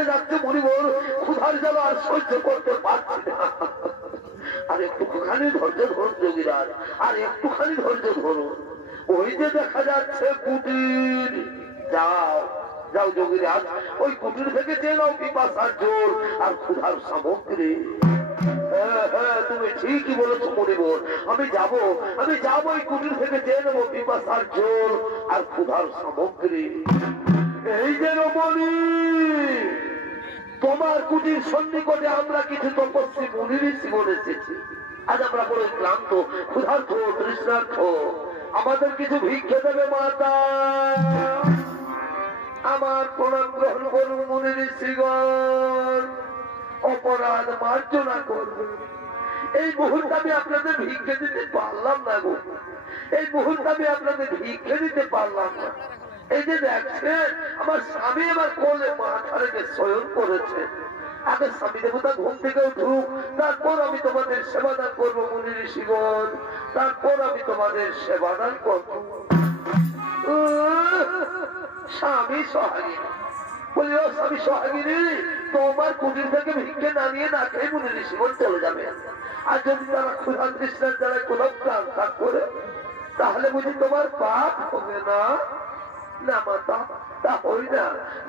কেটে যাচ্ছে মনিবর, ক্ষুধার জ্বালা আর সহ্য করতে পারছি না। আর একটুখানি ধৈর্য ধরুন যোগীরাজ, আর একটুখানি ধৈর্য ধরুন। ওই যে দেখা যাচ্ছে কুটির, যাও যাও যোগীরাজ, ওই কুটির থেকে চেয়ে নাও পিপাসার জল আর ক্ষুধার সামগ্রী। হ্যাঁ হ্যাঁ, তুমি ঠিকই বলেছো মনিবর, আমি যাবো ওই কুটির থেকে চেয়ে নেবো পিপাসার জল আর ক্ষুধার সামগ্রী। এই যে রমণী, তোমার কুটির সন্নিকটে আমরা কিছু তপস্বী মুনি ঋষিগণ এসেছি। আজ আমরা বড় ক্লান্ত, ক্ষুধার্ত, তৃষ্ণার্থ, আমাদের কিছু ভিক্ষে দেবে মাতা। আমার প্রণাম গ্রহণ করুন মুনি ঋষিগণ, অপরাধ মার্জনা করবে। এই মুহূর্তে আমি আপনাদের ভিক্ষে দিতে পারলাম না গো, এই মুহূর্তে আমি আপনাদের ভিক্ষে দিতে পারলাম না। এই যে দেখছেন আমার স্বামী আমার কোলে মাথা রেখে শয়ন করেছে। আগে স্বামী দেবতা ঘুম থেকে উঠুক, তারপর আমি তোমাদের সেবাদান করবো মুনি ঋষিগণ, তারপর আমি তোমাদের সেবাদান করবো। স্বামী সোহাগিনী বলি, ও স্বামী সোহাগিনী, তোমার কুটির থেকে ভিক্ষে না নিয়ে না খেয়ে মুনি ঋষিগণ চলে যাবে। আর যদি তারা ক্ষুধা তৃষ্ণার দ্বারা কোন প্রাণ ত্যাগ করে, তাহলে বুঝি তোমার পাপ হবে না? না মাতা, তা হই না।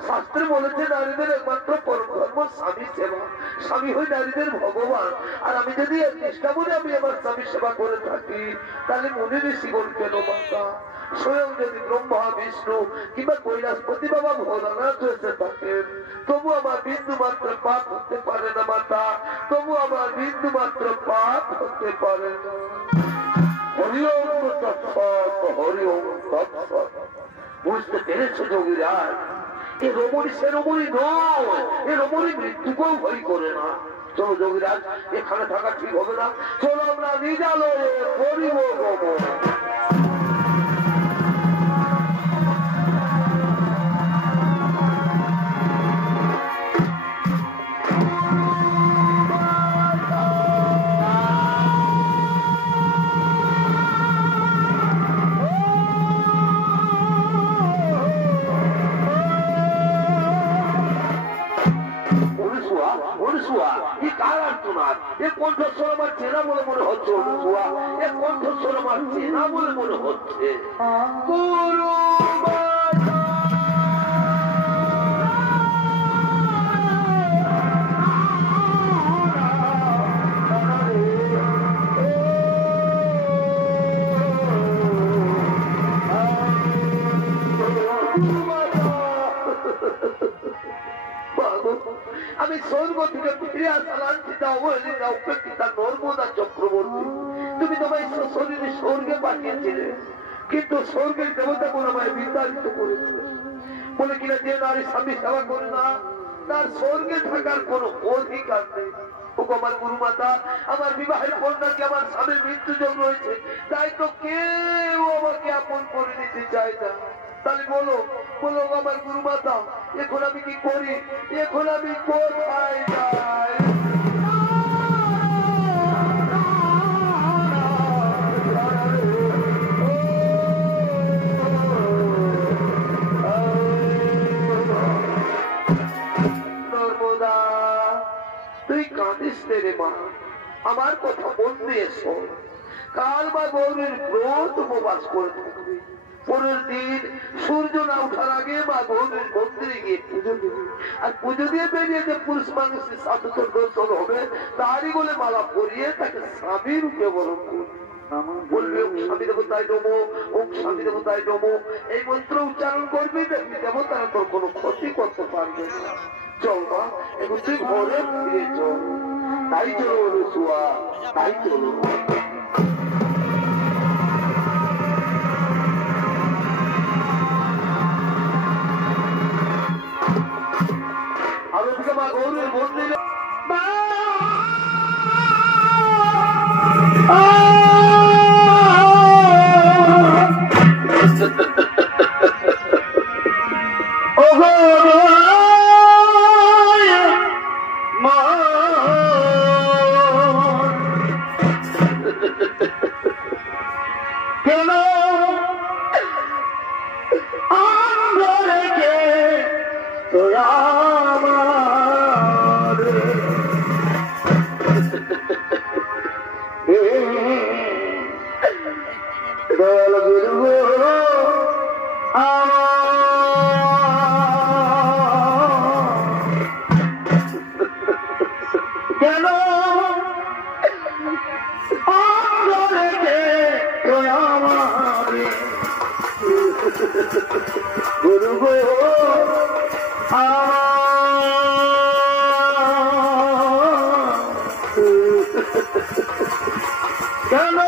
শাস্ত্রে বলেছে নারীদের একমাত্র পরম ধর্ম স্বামী সেবা, স্বামী হই নারীদের ভগবান। আর আমি যদি চেষ্টা করে আমি আমার স্বামী সেবা করে থাকি, তাহলে মুনি ঋষিগণ কেন মাতা? স্বয়ং যদি ব্রহ্মা বিষ্ণু কিংবা কৈলাসপতি বাবা ভোলানাথ এসে থাকেন, তবু আমার বিন্দু মাত্র পাপ হতে পারে না মাতা, তবু আমার বিন্দু মাত্র পাপ হতে পারে না। হরি ওম তৎসৎ, হরি ওম তৎসৎ। বুঝতে পেরেছো যোগীরাজ? এ রমণী সে রমণী নয়, এ রমণী মৃত্যুকেও ভয় করে না। চলো যোগীরাজ, এখানে থাকা ঠিক হবে না, চলো আমরা নিজালয়ে করিব গমন। কণ্ঠস্বর আমার চেনা বলে মনে হচ্ছে, এ কণ্ঠস্বর আমার চেনা বলে মনে হচ্ছে। গুরু আমি স্বর্গ থেকে ফিরে আসা লাঞ্ছিতা অবহেলিতা উপেক্ষিতা নর্মদা চক্রবর্তী, তুমি তোমায় শরীরে স্বর্গে পাঠিয়েছিলে, কিন্তু স্বর্গের দেবতা কোন আমায় বিতাড়িত করেছে। বলে কিনা যে নারী স্বামী সেবা করে না, তার স্বর্গে থাকার কোন অধিকার নেই। আমার গুরু মাতা, আমার বিবাহের পর নাকি আমার স্বামীর মৃত্যুযোগ রয়েছে, তাই তো কেউ আমাকে আপন করে নিতে চায় না। তাহলে বলো বলো আমার গুরু মাতা, এখন আমি কি করি? এখন আমি কোথায় যাই? নর্মদা, তুই কাঁদিস রে মা, আমার কথা মন দিয়ে শোন। কাল বা গৌরীর ব্রত উপবাস করে থাকবি। পরের দিন সূর্য না ওঠার আগে মা গৌরীর মন্দিরে গিয়ে পুজো দিবি। আর পুজো দিয়ে বেরিয়ে যে পুরুষ মানুষের সাথে তোর দর্শন হবে, তারই বলে মালা পরিয়ে তাকে স্বামী রূপে বরণ করবি। বলবি ওম স্বামী দেবতায় নমো, ওম স্বামী দেবতায় নমো, এই মন্ত্র উচ্চারণ করবি, দেখবি দেবতারা তোর কোনো ক্ষতি করতে পারবে না। চল মা, এখন তুই ঘরে ফিরে চল। তাই চলো শুয়া, তাই চলো। আলোচনা মা গৌরীর মন্দিরে তোরা গুরু গো কেন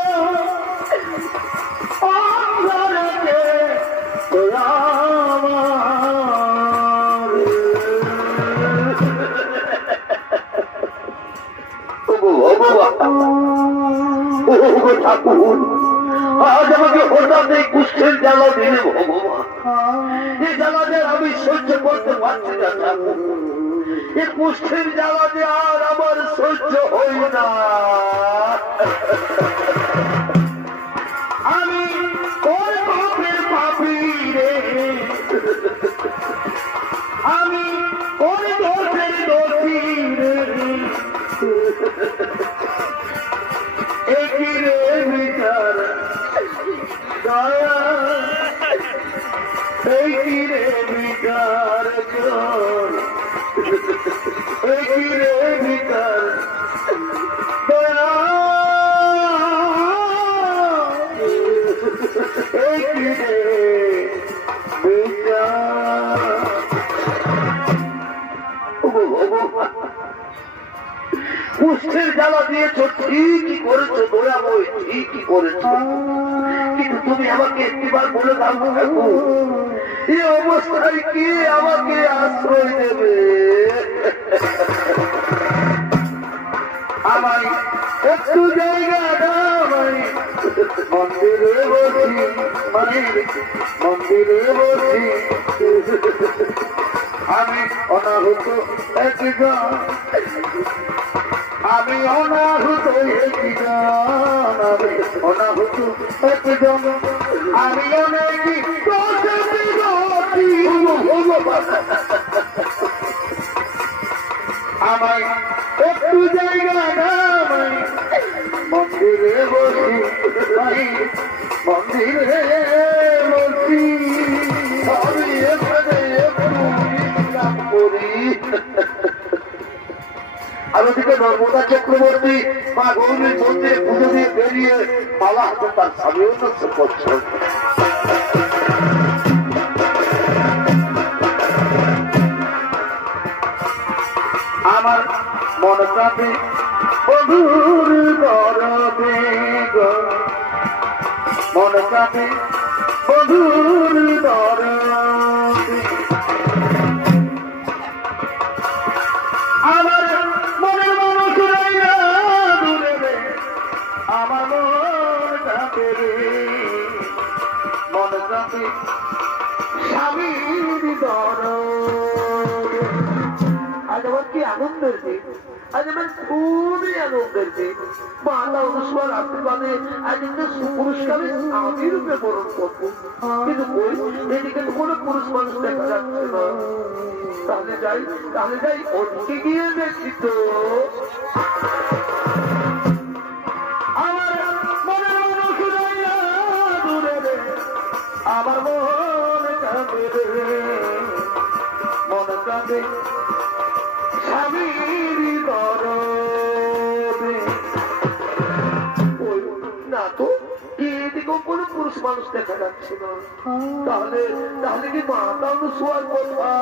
ঠাকুর আজ আমাকে হঠাৎ এই কুষ্ঠের জ্বালা দিলে ভগবান, এই জ্বালা যে আমি সহ্য করতে পারছি না ঠাকুর, এই কুষ্ঠের জ্বালা যে আর আমার সহ্য হই না। আমি কোন পাপের পাপী রে, আমি কোন দোষের দোষী রে, একই রে বিচার দয়া, একই রে বিচার কর, একই রে বিচার দয়া, একই রে বিচার। কুষ্ঠের জ্বালা দিয়েছ, ঠিকই করেছো দয়া বই, ঠিকই করেছো, কিন্তু তুমি আমাকে একটিবার বলে দাও ঠাকুর, এই অবস্থায় কে আমাকে আশ্রয় দেবে? আমায় একটু জায়গা দাও, মন্দিরে বসি, মন্দিরে বসি, আমি অনাহুত একজন, আমি অনাহুত একজন, আমি অনাহুত একজন, আমি অনেক আমায় একটু জায়গা দাও, মন্দিরে বসি, মন্দিরে বসি, আমি এখানে একটু বিশ্রাম করি। আর ওদিকে নর্মদা চক্রবর্তী মা গৌরীর মন্দিরে পুজো দিয়ে বেরিয়ে মালা হাতে তার স্বামীও নষ্ট করছে। আমার মন প্রাতে বধুর দরদে গো, মন প্রাতে বধুর দরদে, আমার মনের মানুষ রাইয়া দূরে রে, আমার মন প্রাতে রে, মন প্রাতে স্বামীর দরদে। আজ আমার কি আনন্দের দিন, আজ আমার খুবই আনন্দের দিন। মাতা অনুষ্মার আশীর্বাদে আজ একটা সুপুরস্কারে আমি রূপে বরণ করবো, কিন্তু এদিকে তো কোনো পুরুষ মানুষ দেখা যাচ্ছে না। তাহলে যাই ওদিকে গিয়ে দেখি তো। আমার মনের মানুষ রাইয়া দূরে রে, আমার মন কাঁদে রে, মন কাঁদে স্বামীর দরদে। না তো এদিকেও কোনো পুরুষ মানুষ দেখা যাচ্ছে না, তাহলে কি মাতা অনুসূয়ার কথা?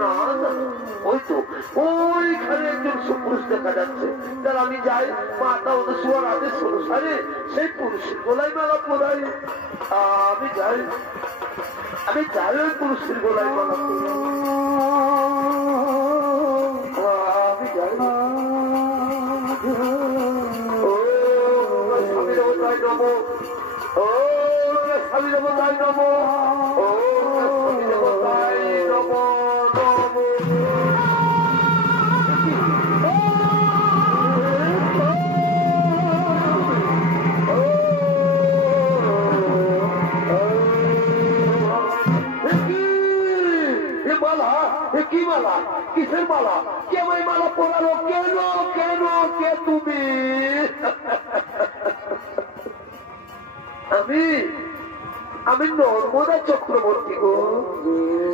না না, ওই তো ওইখানে একজন সুপুরুষ দেখা যাচ্ছে, তাহলে আমি যাই মাতা অনুসূয়ার আদেশ অনুসারে সেই পুরুষের গলায় মালা পরাই। আমি যাই ওই পুরুষের গলায় মালা পরাই। আমি যাই। ও স্বামী দেবতায় নমো, ও স্বামী দেবতায় নমো, ও স্বামী দেবতায় নমো নমো। কি মালা, কিসের মালা, কে আমায় মালা পরালো, কেন কেন, কে তুমি? আমি নর্মদা চক্রবর্তী গো,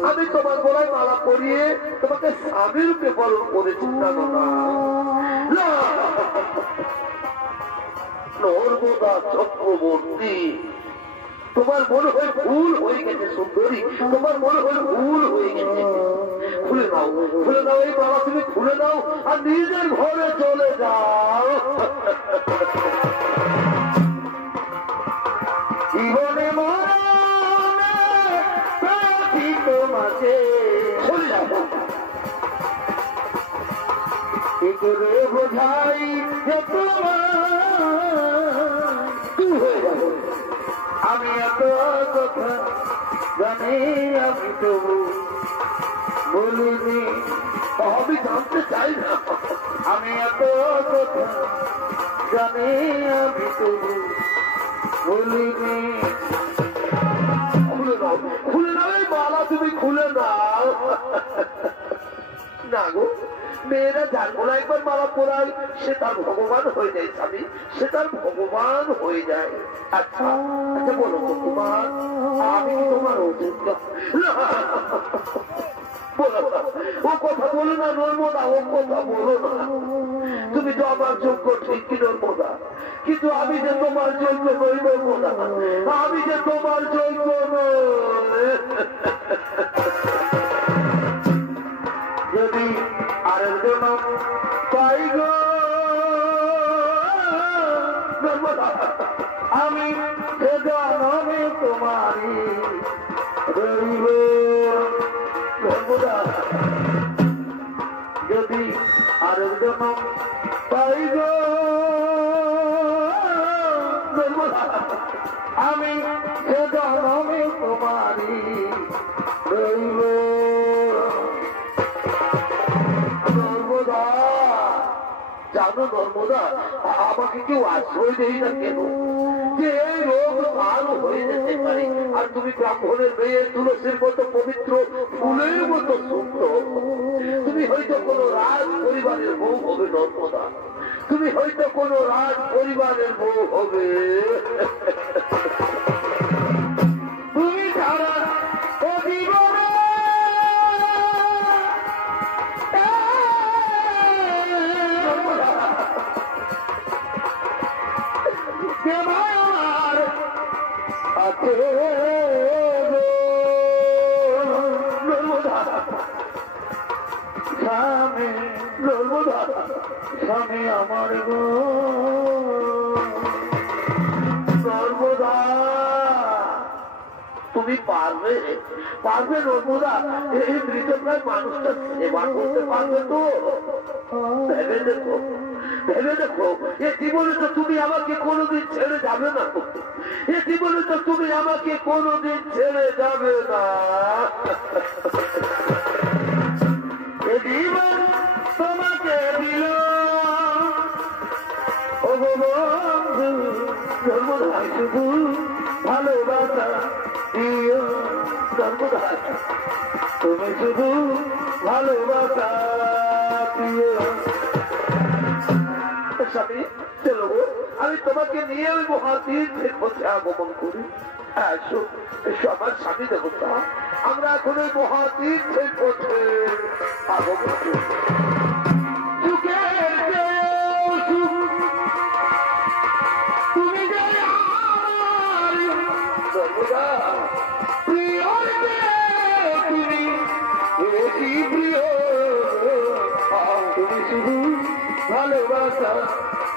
আমি তোমার গলায় মালা পরিয়ে তোমাকে স্বামী রূপে বরণ করেছি। নর্মদা চক্রবর্তী তোমার মনে হয় ভুল হয়ে গেছে সুন্দরী, তোমার মনে হয় ভুল হয়ে গেছে। খুলে নাও, খুলে নাও এই মালা, তুমি খুলে নাও আর নিজের ঘরে চলে যাও। জীবনে মরণে তোমাকে চলে যাবো, কি করে বোঝাই যে তোমার কি হয়ে যাবো। আমি এত কথা জানি, আমি তবু বলিনি, আমি জানতে চাই না। আমি এত কথা জানি, আমি তবু বলিনি। খুলে নাও, খুলে নাও এই মালা, তুমি খুলে নাও। না গো, মেয়েরা যার বলা একবার মালা পড়ায় সে তার ভগবান হয়ে যায় স্বামী, সে তার ভগবান হয়ে যায়। আচ্ছা আচ্ছা বলো তো তোমার, আমি তোমার অযোগ্য? ও কথা বলো না নর্মদা, ও কথা বলো না। তুমি তো আমার যোগ্য ঠিক কি নর্মদা, কিন্তু আমি যে তোমার যোগ্য নই নর্মদা, আমি যে তোমার যোগ্য নই। যদি আরেক জনম পাই গো নর্মদা, আমি সে জনমে তোমারই রইব নর্মদা। যদি আরেক জনম পাই গো নর্মদা, আমি সে জনমে তোমারই রইব। জানো নর্মদা, আমাকে কেউ আশ্রয় দেয় না কেন, যে এই রোগ ভালো হয়ে যেতে পারে। আর তুমি ব্রাহ্মণের মেয়ে, তুলসীর মতো পবিত্র, ফুলের মতো সুন্দর। তুমি হয়তো কোনো রাজ পরিবারের বউ হবে নর্মদা, তুমি হয়তো কোনো রাজ পরিবারের বউ হবে। তুমি ছাড়া ও জীবনে আমার আছে নর্মদা, স্বামী নর্মদা, স্বামী আমার গো নর্মদা। তুমি পারবে, পারবে নর্মদা এই মৃতপ্রায় মানুষটা সেবা করতে পারবে তো? ভেবে দেখো, ভেবে দেখো, এ জীবনে তো তুমি আমাকে কোনোদিন ছেড়ে যাবে না, এ জীবনে তো তুমি আমাকে কোনোদিন ছেড়ে যাবে না। এ জীবন তোমাকে দিল ও বন্ধু নর্মদা, শুধু ভালোবাসা দিও নর্মদা, তুমি শুধু ভালোবাসা দিও। স্বামী চলো, আমি তোমাকে নিয়ে ওই মহাতীর্থের পথে আগমন করি। এসো এসো আমার স্বামী দেবতা, আমরা এখন ওই মহাতীর্থের পথে আগমন করি। তুমি যে সর্বদা প্রিয়, তুমি বেশি প্রিয়, তুমি শুধু ভালোবাসা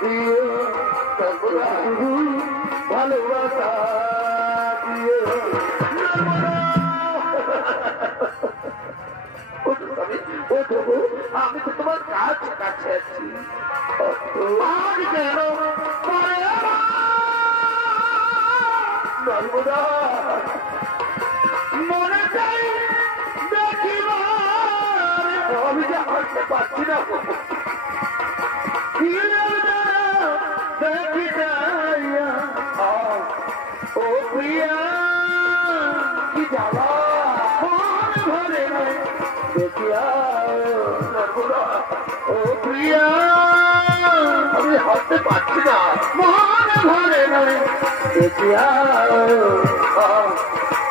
দিও সর্বদা, শুধু ভালোবাসা দিও। আমি তো তোমার কাছে কাছে আছি, নর্মদা মনে চাই দেখিবার, আমি যে হাসতে পারছি না, দেখি যাইয়া ও প্রিয়া কি যাওয়া ঘরে দেখিয়া নর্মদা ও প্রিয়া, আমি হাসতে পারছি না, মহান ঘরে নয় দেখিয়া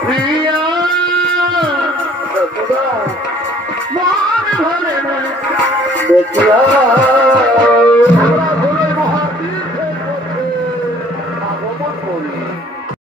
প্রিয়া নর্মদা, মহান ঘরে নয় দেখিয়া